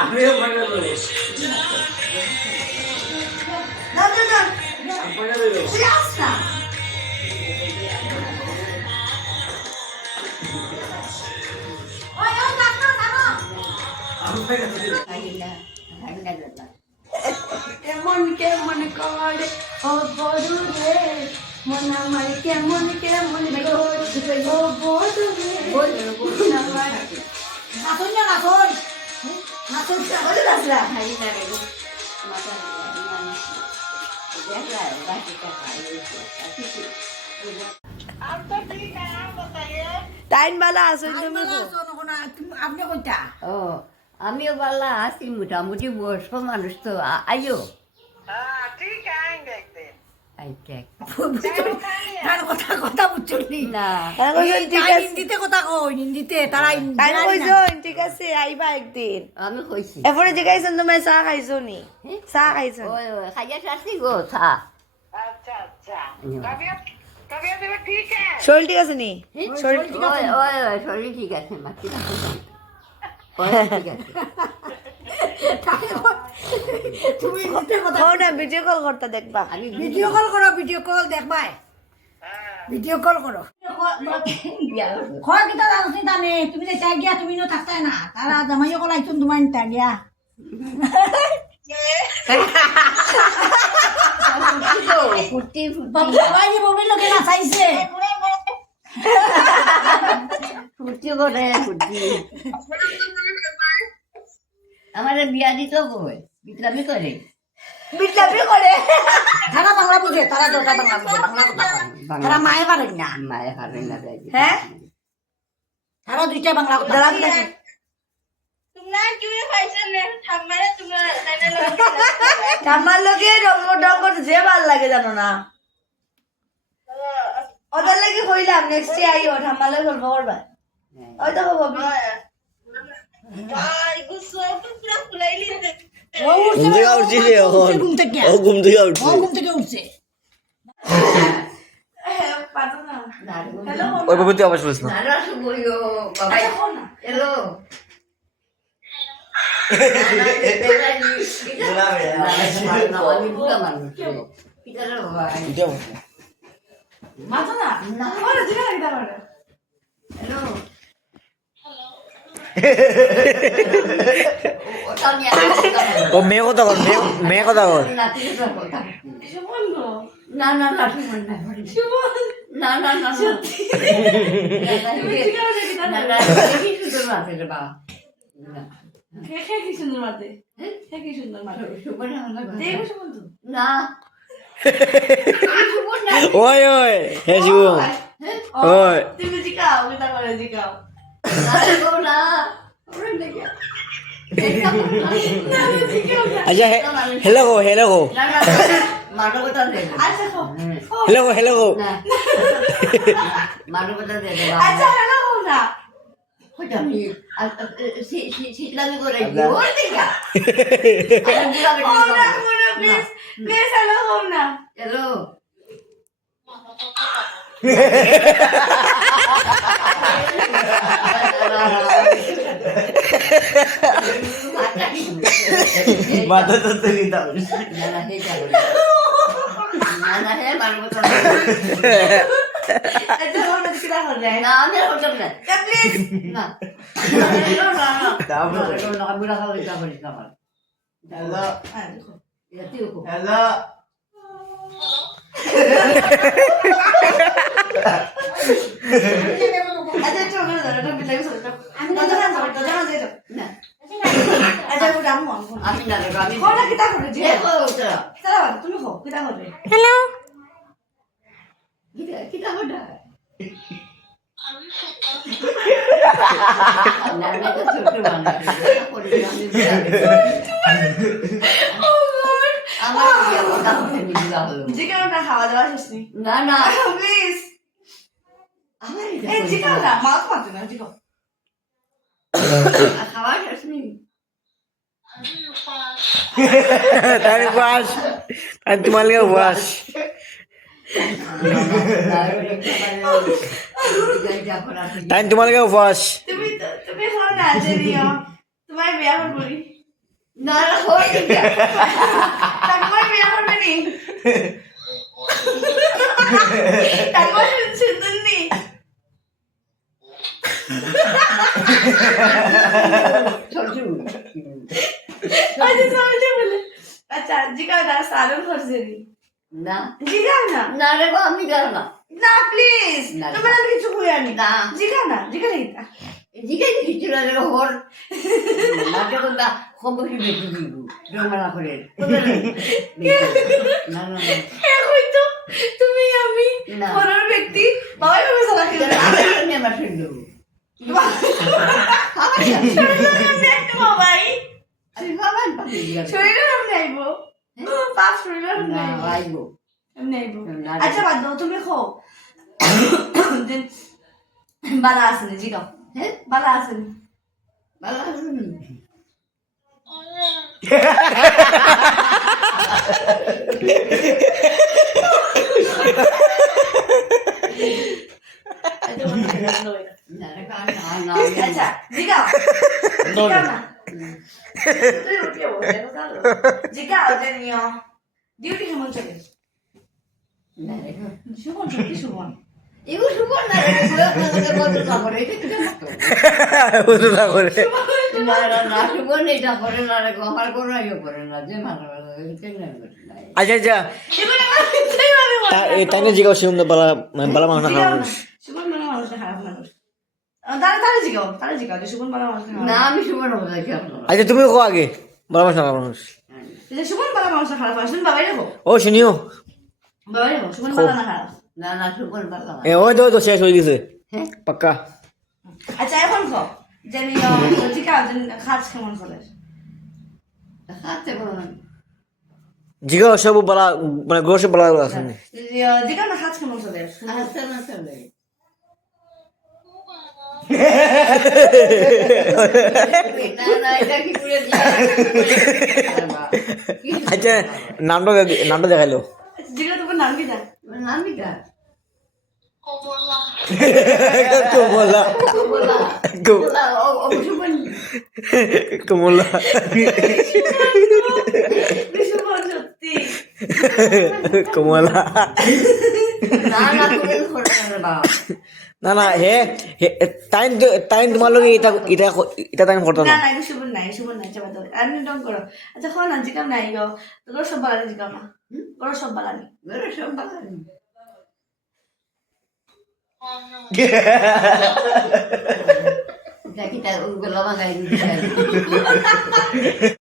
আমিও মনে করি না না না মনে করি তুই আস না ওই ওই কাকা কাকা আমি মনে করি কেমন কেমন করে ও বড়ু রে মন আমার কেমন কেমন করে ও বড়ু রে মন আমার নাচন না নাচন নাচন বলে নাচলা টাইম বালা আছে তুমি আপনি কোনটা ও আমিও পাল্লা আছি মোটামুটি বয়স্ক মানুষ তো আইও আচ্ছা তার কথা কথা বুঝছলি না হিন্দিতে কথা কই হিন্দিতে তারা টাইম কইছো ঠিক আছে আইবা একদিন আমি কইছি এরপরে জিগাইছেন তুমি চাহ খাইছো নি চাহ খাইছো ওই ওই খাইয়া সারছি গো থা শরীর ঠিক আছে নি ওই ওই ওই শরীর ঠিক আছে মাছি ওই ঠিক আছে তুমি হিন্দিতে কথা হও না ভিডিও কল করতে দেখবা আমি ভিডিও কল করো ভিডিও কল দেখবাই ভিডিও কল করো খয় কিতা জানোস নি তানে তুমি যে চাই গিয়া তুমি নো থাকতাই না তারা জামাইও কল আইছুন তোমার তা গিয়া ফুটি বাবাই যে বমির লোকে না চাইছে ফুটি করে ফুটি আমার বিয়া দিত কই বিক্রামি করে বিটলাপি করে তারা বাংলা বুঝে তারা দরকার বাংলা বুঝে বাংলা কথা কয় তারা মায়ে পারেন না মায়ে খাবেন না হ্যাঁ তারা দুইটা বাংলা কথা দাঁড়ান কয়। দেখেন আমার লোকে ডঙ্গর যে ভাল লাগে জানো না ওদের লাগে কইলাম নেক্সট ডে আইও ঠাম্মার লাগে গল্প করবা ওই দেখো ববি ও উঠছে, ও উঠছে ঘুম থেকে ঘুম থেকে উঠছে ও ঘুম থেকে উঠছে হ্যালো ওই বাবু তুই আবার শুনিস না নানা শুভইও বাবা হ্যালো আমি বুকা মানুষ পিতার বাবা মাথা না না ওরে জিগা লাগি দাও হ্যালো ওটা নিয়ে ও মেয়ে কথা কর মেয়ে কথা কর না না না শুভন না না না না না না কি সুন্দর মাথা রে বাবা কি সুন্দর মাতে কি সুন্দর মাতে শুভন দেখো সুন্দর না শুভন না ওই ওই হে শুভম ওই তুমি জিগাও কিতা করে জিগাও না ওরে দেখে আচ্ছা হেলো গো হেলো গো না না মানবতা দে আচ্ছা কো হেলো গো না মানবতা দে আচ্ছা হ্যালো না হইতা আমি শীতলামি করে ওর দেখা ওরা ওরা প্লিজ প্লিজ হ্যালো না হ্যালো মাথা তো তুলি দাও না না হে যাবে না হে মানবতা আচ্ছা ওরা কিতা করে না আমি হতাম না প্লিজ না তারপরে আমি রাখা হইতা পারি না হ্যালো এতিও কো হ্যালো আচ্ছা চলো না এটা বিলাই চলো আমি না জানা যাই না আচ্ছা ওটা আমু আমি না আমি কোনা কিতা করে জি দেখো ওটা চলো তুমি হো কিতা করে kita udah nah itu sudah mana aku udah আমার বিয়ে কথা হয়নি হলো জিগাও না খাওয়া দাওয়া শেষ নি না না প্লিজ আমার এই জিগাও না মাছ মাছ না জিগাও খাওয়া শেষ নেই তার বাস আর তোমার লিগে বাস টাইম তোমালোকে উপবাস তুমি এখন নাচে নিও তোমার বিয়া করবো নি না হয়ে গেছে তোমার বিয়া করবে নি তারপর সুন্দর নি আচ্ছা চলছে বলে আচ্ছা জিগা না সারন করছে নি না জিগা না না রে গো আমি জানো না না প্লিজ না, তোমার আমি কিছু কই আনি না। জিগা না জিগা না জিজ্ঞাসা কিছু না রে হর নাটে তো না খবর কি বেশি দিব জমা করে না না না এখন তো তুমি আমি না। পরের ব্যক্তি বাবাই ভাবে সালা খেলে আমি আমার ফ্রেন্ড দেবো বাবাই আমি বাবার পাশে দিলাম শরীরের আমি আইবো পাপ শরীরের আমি না আইবো আইবো আমি আইবো না, আচ্ছা বাদ দাও তুমি খো বালা আসেনি জিগাও হ্যাঁ বালা আসেনি ভালো আছে নি? না রে গো, না না আচ্ছা জিগাও জিগাও না তুই উঠে বলতে জিগাও যে নিও ডিউটি কেমন চলে না রে গো। শুভন সত্যি শুভন এগো সুবর না রে বন্ধ না করে এটা কি মতো বুঝতে না করে না না না সুবর এটা করে না রে গো, আমার কোনো ইয়ে করে না যে মারা কেন না আচ্ছা আচ্ছা এবারে আমার তুই ভাবে তাই না জিগাও সেরকম তো বালা মানে বালা মানুষ না খারাপ মানুষ। শুভন মানে মানুষ খারাপ মানুষ তারা জিগাও যে শুভন বালা মানুষ না আমি সুবর বলতে কি আপনারা আচ্ছা তুমি কো আগে বালা মানুষ না খারাপ মানুষ যে শুভন বালা মানুষ খারাপ মানুষ তুমি বাবাই রাখো ও শুনিও বাবাই রাখো শুভন বালা না খারাপ না না সুবর ভালো না ওই তো শেষ হয়ে গেছে হ্যাঁ পাক্কা আচ্ছা এখন খো যে জিগাও যে খাস কেমন চলে হাতে বলো না জিগাও সব বালা মানে গ্রহ বালা আছে জিগাও না খাস কেমন চলে হাতে না চলে না না এটা কি করে দিয়া আচ্ছা নামটা দেখাইলো জিগাও তোমার নাম কি জান নামি কা কমলা বলা কম- বলা ও সুবর কমলা শুভন সত্যি কমলা না না তুমি করে না বাবা না না হে টাইম তোমার লোক এটা টাইম করতো না না না এটা শুভন নাই চাপা দাও আমি ডং করো আচ্ছা খো না জিগাও নাই গো তোর সব বালা জিগাও না তোর সব বালা নেই বেরে সব ভালো দেখি তার ওগুলো বাঙালি